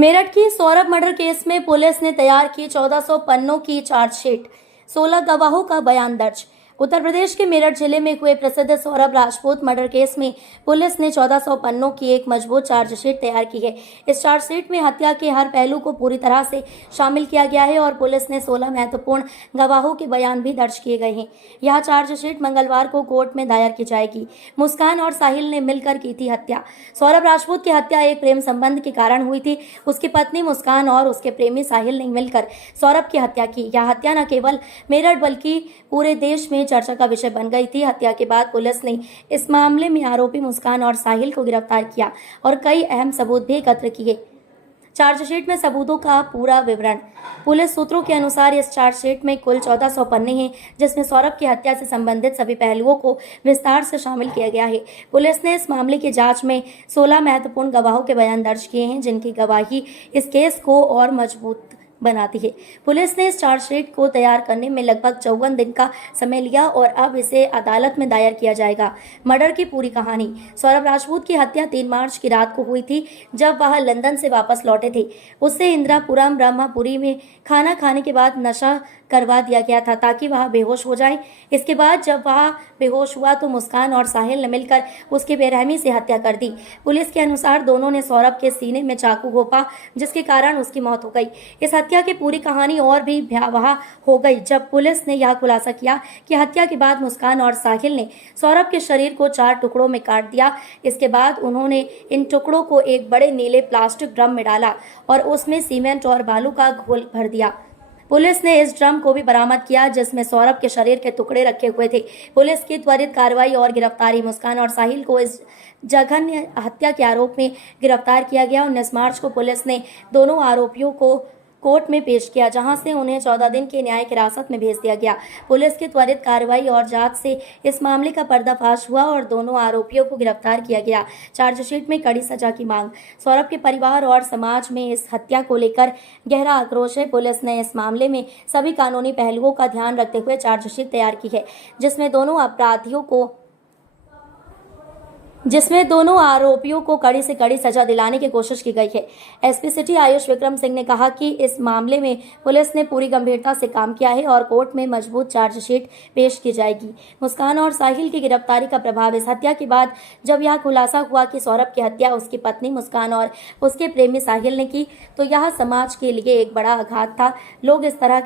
मेरठ की Saurabh murder case में police ने तैयार की 1400 पन्नों की चार्जशीट, 16 गवाहों का बयान दर्ज। उत्तर प्रदेश के मेरठ जिले में हुए प्रसिद्ध सौरभ राजपूत मर्डर केस में पुलिस ने 1400 पन्नों की एक मजबूत चार्जशीट तैयार की है। इस चार्जशीट में हत्या के हर पहलू को पूरी तरह से शामिल किया गया है और पुलिस ने 16 महत्वपूर्ण गवाहों के बयान भी दर्ज किए गए हैं। यह चार्जशीट मंगलवार को कोर्ट में दायर की जाएगी। मुस्कान और साहिल ने मिलकर की थी हत्या। सौरभ राजपूत की हत्या एक प्रेम संबंध के कारण हुई थी। उसकी पत्नी मुस्कान और उसके प्रेमी साहिल ने मिलकर सौरभ की हत्या की। यह हत्या न केवल मेरठ बल्कि पूरे देश में चर्चा का विषय बन गई थी। हत्या के बाद पुलिस ने इस मामले में आरोपी मुस्कान और साहिल को गिरफ्तार किया और कई अहम सबूत भी एकत्र किए। चार्जशीट में सबूतों का पूरा विवरण। पुलिस सूत्रों के अनुसार इस चार्जशीट में कुल 1400 पन्ने हैं, जिसमें सौरभ की हत्या से संबंधित सभी पहलुओं को विस्तार से शामिल किया गया है। पुलिस ने इस मामले की जांच में 16 महत्वपूर्ण गवाहों के बयान दर्ज किए हैं, जिनकी गवाही इस केस को और मजबूत बनाती है। पुलिस ने इस चार्जशीट को तैयार करने में लगभग 54 दिन का समय लिया और अब इसे अदालत में दायर किया जाएगा। मर्डर की पूरी कहानी। सौरभ राजपूत की हत्या 3 मार्च की रात को हुई थी, जब वह लंदन से वापस लौटे थे। उससे इंदिरापुरम ब्रह्मपुरी में खाना खाने के बाद नशा करवा दिया गया था ताकि वह बेहोश हो जाए। इसके बाद जब वह बेहोश हुआ तो मुस्कान और साहिल ने मिलकर उसकी बेरहमी से हत्या कर दी। पुलिस के अनुसार दोनों ने सौरभ के सीने में चाकू घोंपा, जिसके कारण उसकी मौत हो गई। इस हत्या की पूरी कहानी और भी भयावह हो गई जब पुलिस ने यह खुलासा किया कि हत्या के बाद मुस्कान और साहिल ने सौरभ के शरीर को 4 टुकड़ों में काट दिया। इसके बाद उन्होंने इन टुकड़ों को एक बड़े नीले प्लास्टिक ड्रम में डाला और उसमें सीमेंट और बालू का घोल भर दिया। पुलिस ने इस ड्रम को भी बरामद किया, जिसमें सौरभ के शरीर के टुकड़े रखे हुए थे। पुलिस की त्वरित कार्रवाई और गिरफ्तारी। मुस्कान और साहिल को इस जघन्य हत्या के आरोप में गिरफ्तार किया गया। 19 मार्च को पुलिस ने दोनों आरोपियों को कोर्ट में पेश किया, जहां से उन्हें 14 दिन की न्यायिक हिरासत में भेज दिया गया। पुलिस की त्वरित कार्रवाई और जांच से इस मामले का पर्दाफाश हुआ और दोनों आरोपियों को गिरफ्तार किया गया। चार्जशीट में कड़ी सजा की मांग। सौरभ के परिवार और समाज में इस हत्या को लेकर गहरा आक्रोश है। पुलिस ने इस मामले में सभी कानूनी पहलुओं का ध्यान रखते हुए चार्जशीट तैयार की है, जिसमें दोनों आरोपियों को कड़ी से कड़ी सजा दिलाने की कोशिश की गई है। एसपी सिटी आयुष विक्रम सिंह ने कहा कि इस मामले में पुलिस ने पूरी गंभीरता से काम किया है और कोर्ट में मजबूत चार्जशीट पेश की जाएगी। मुस्कान और साहिल की गिरफ्तारी का प्रभाव। इस हत्या के बाद जब यह खुलासा हुआ कि सौरभ की हत्या उसकी पत्नी मुस्कान और उसके प्रेमी साहिल ने की, तो यह समाज के लिए एक बड़ा आघात था। लोग इस तरह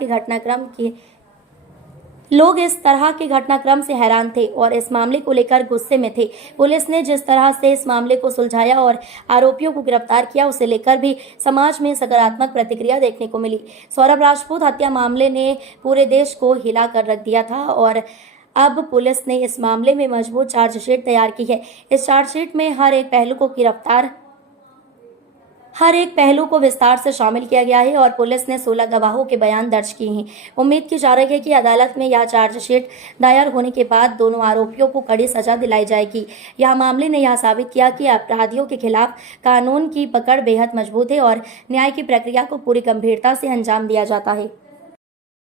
के घटनाक्रम से हैरान थे और इस मामले को लेकर गुस्से में थे। पुलिस ने जिस तरह से इस मामले को सुलझाया और आरोपियों को गिरफ्तार किया, उसे लेकर भी समाज में सकारात्मक प्रतिक्रिया देखने को मिली। सौरभ राजपूत हत्या मामले ने पूरे देश को हिला कर रख दिया था और अब पुलिस ने इस मामले में मजबूत चार्जशीट तैयार की है। इस चार्जशीट में हर एक पहलू को विस्तार से शामिल किया गया है और पुलिस ने 16 गवाहों के बयान दर्ज किए हैं। उम्मीद की जा रही है कि अदालत में यह चार्जशीट दायर होने के बाद दोनों आरोपियों को कड़ी सजा दिलाई जाएगी। यह मामले ने यह साबित किया कि अपराधियों के खिलाफ कानून की पकड़ बेहद मजबूत है और न्याय की प्रक्रिया को पूरी गंभीरता से अंजाम दिया जाता है।